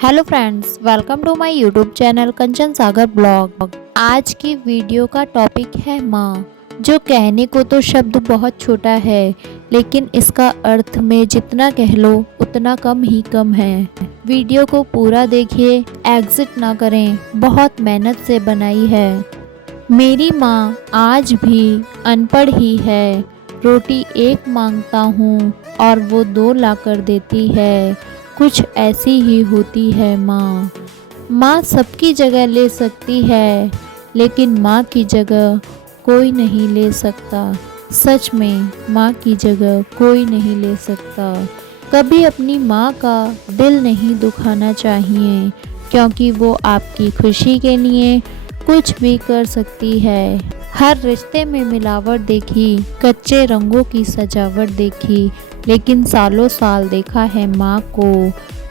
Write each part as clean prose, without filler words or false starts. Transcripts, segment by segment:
Hello friends, welcome to my YouTube channel Kanchan Sagar blog. आज की video का टॉपिक है माँ, जो कहने को तो शब्द बहुत छोटा है, लेकिन इसका अर्थ में जितना कह लो उतना कम ही कम है। वीडियो को पूरा देखिए, एग्जिट ना करें, बहुत मेहनत से बनाई है। मेरी माँ आज भी अनपढ़ ही है, रोटी एक मांगता हूँ और वो दो लाकर देती है। कुछ ऐसी ही होती है माँ। माँ सबकी जगह ले सकती है, लेकिन माँ की जगह कोई नहीं ले सकता। सच में माँ की जगह कोई नहीं ले सकता। कभी अपनी माँ का दिल नहीं दुखाना चाहिए, क्योंकि वो आपकी खुशी के लिए कुछ भी कर सकती है। हर रिश्ते में मिलावट देखी, कच्चे रंगों की सजावट देखी, लेकिन सालों साल देखा है माँ को।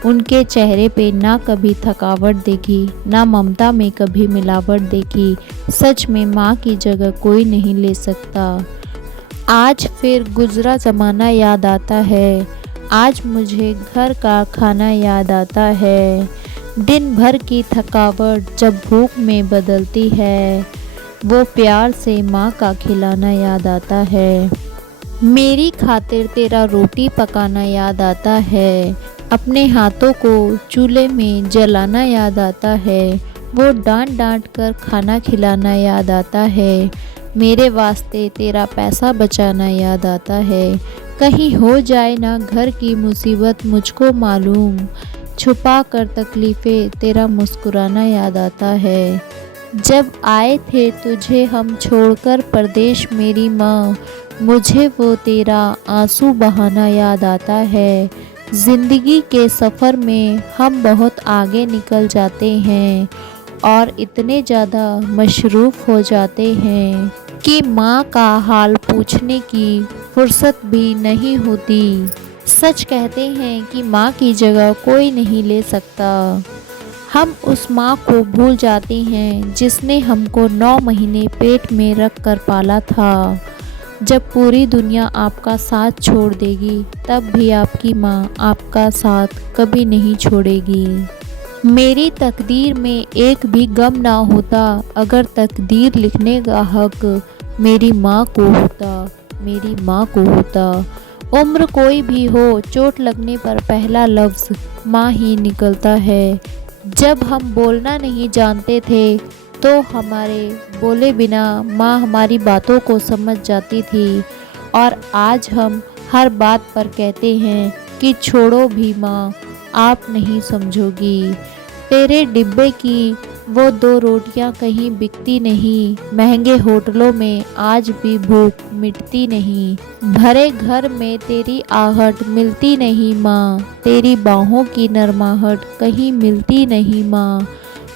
उनके चेहरे पे ना कभी थकावट देखी, ना ममता में कभी मिलावट देखी। सच में माँ की जगह कोई नहीं ले सकता। आज फिर गुजरा ज़माना याद आता है, आज मुझे घर का खाना याद आता है। दिन भर की थकावट जब भूख में बदलती है, वो प्यार से माँ का खिलाना याद आता है। मेरी खातिर तेरा रोटी पकाना याद आता है, अपने हाथों को चूल्हे में जलाना याद आता है। वो डांट डांट कर खाना खिलाना याद आता है। मेरे वास्ते तेरा पैसा बचाना याद आता है। कहीं हो जाए ना घर की मुसीबत मुझको मालूम, छुपा कर तकलीफ़ें तेरा मुस्कुराना याद आता है। जब आए थे तुझे हम छोड़कर परदेश मेरी माँ, मुझे वो तेरा आंसू बहाना याद आता है। ज़िंदगी के सफ़र में हम बहुत आगे निकल जाते हैं और इतने ज़्यादा मशरूफ़ हो जाते हैं कि माँ का हाल पूछने की फुर्सत भी नहीं होती। सच कहते हैं कि माँ की जगह कोई नहीं ले सकता। हम उस माँ को भूल जाते हैं जिसने हमको 9 महीने पेट में रख कर पाला था। जब पूरी दुनिया आपका साथ छोड़ देगी, तब भी आपकी माँ आपका साथ कभी नहीं छोड़ेगी। मेरी तकदीर में एक भी गम ना होता, अगर तकदीर लिखने का हक मेरी माँ को होता, मेरी माँ को होता। उम्र कोई भी हो, चोट लगने पर पहला लफ्ज़ माँ ही निकलता है। जब हम बोलना नहीं जानते थे, तो हमारे बोले बिना माँ हमारी बातों को समझ जाती थी, और आज हम हर बात पर कहते हैं कि छोड़ो भी माँ, आप नहीं समझोगी। तेरे डिब्बे की वो 2 रोटियां कहीं बिकती नहीं, महंगे होटलों में आज भी भूख मिटती नहीं। भरे घर में तेरी आहट मिलती नहीं माँ, तेरी बाहों की नरमाहट कहीं मिलती नहीं माँ।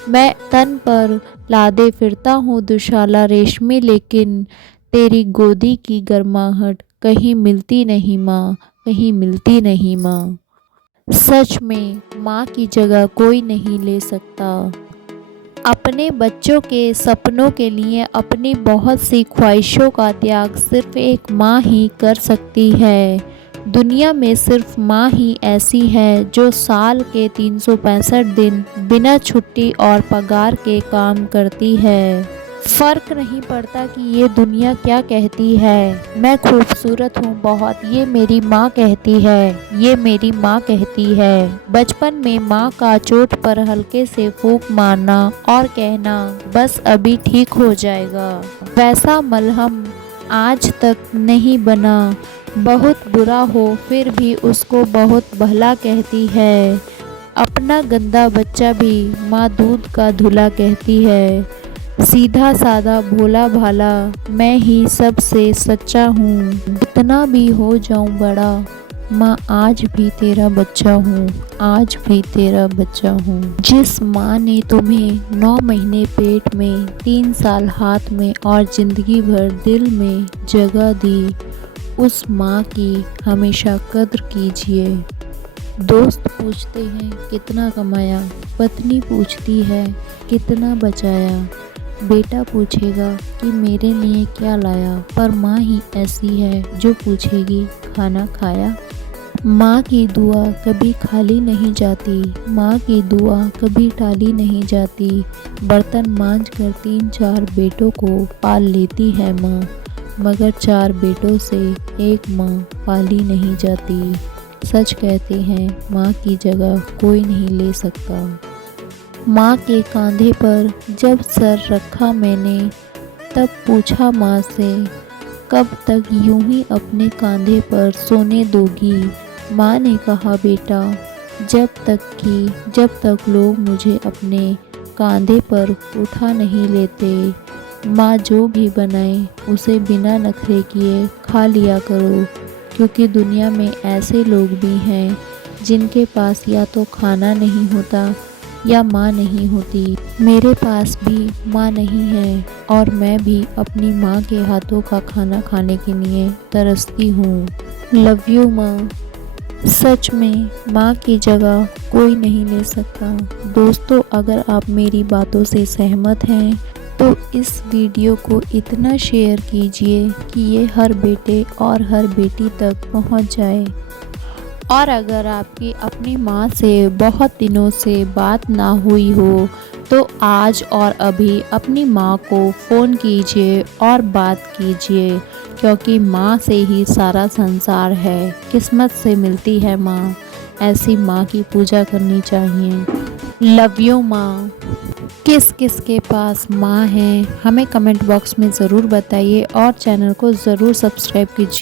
मैं तन पर लादे फिरता हूँ दुशाला रेशमी, लेकिन तेरी गोदी की गर्माहट कहीं मिलती नहीं माँ, कहीं मिलती नहीं माँ। सच में माँ की जगह कोई नहीं ले सकता। अपने बच्चों के सपनों के लिए अपनी बहुत सी ख्वाहिशों का त्याग सिर्फ एक माँ ही कर सकती है। दुनिया में सिर्फ माँ ही ऐसी है जो साल के 365 दिन बिना छुट्टी और पगार के काम करती है। फ़र्क नहीं पड़ता कि ये दुनिया क्या कहती है, मैं खूबसूरत हूँ बहुत, ये मेरी माँ कहती है, ये मेरी माँ कहती है। बचपन में माँ का चोट पर हल्के से फूंक मारना और कहना बस अभी ठीक हो जाएगा, वैसा मलहम आज तक नहीं बना। बहुत बुरा हो फिर भी उसको बहुत भला कहती है। अपना गंदा बच्चा भी माँ दूध का धुला कहती है। सीधा साधा भोला भाला मैं ही सबसे सच्चा हूँ, जितना भी हो जाऊँ बड़ा, माँ आज भी तेरा बच्चा हूँ, आज भी तेरा बच्चा हूँ। जिस माँ ने तुम्हें 9 महीने पेट में, 3 साल हाथ में और ज़िंदगी भर दिल में जगह दी, उस माँ की हमेशा कद्र कीजिए। दोस्त पूछते हैं कितना कमाया, पत्नी पूछती है कितना बचाया, बेटा पूछेगा कि मेरे लिए क्या लाया, पर माँ ही ऐसी है जो पूछेगी खाना खाया। माँ की दुआ कभी खाली नहीं जाती, माँ की दुआ कभी टाली नहीं जाती। बर्तन मांज कर 3-4 बेटों को पाल लेती है माँ, मगर 4 बेटों से एक माँ पाली नहीं जाती। सच कहते हैं माँ की जगह कोई नहीं ले सकता। माँ के कंधे पर जब सर रखा मैंने, तब पूछा माँ से, कब तक यूं ही अपने कंधे पर सोने दोगी। माँ ने कहा, बेटा, जब तक लोग मुझे अपने कंधे पर उठा नहीं लेते। माँ जो भी बनाए उसे बिना नखरे किए खा लिया करो, क्योंकि दुनिया में ऐसे लोग भी हैं जिनके पास या तो खाना नहीं होता या माँ नहीं होती। मेरे पास भी माँ नहीं है और मैं भी अपनी माँ के हाथों का खाना खाने के लिए तरसती हूँ। लव यू माँ। सच में माँ की जगह कोई नहीं ले सकता। दोस्तों, अगर आप मेरी बातों से सहमत हैं तो इस वीडियो को इतना शेयर कीजिए कि ये हर बेटे और हर बेटी तक पहुँच जाए। और अगर आपकी अपनी माँ से बहुत दिनों से बात ना हुई हो तो आज और अभी अपनी माँ को फ़ोन कीजिए और बात कीजिए, क्योंकि माँ से ही सारा संसार है। किस्मत से मिलती है माँ, ऐसी माँ की पूजा करनी चाहिए। लव यू माँ। किस किस के पास माँ है हमें कमेंट बॉक्स में ज़रूर बताइए और चैनल को ज़रूर सब्सक्राइब कीजिए।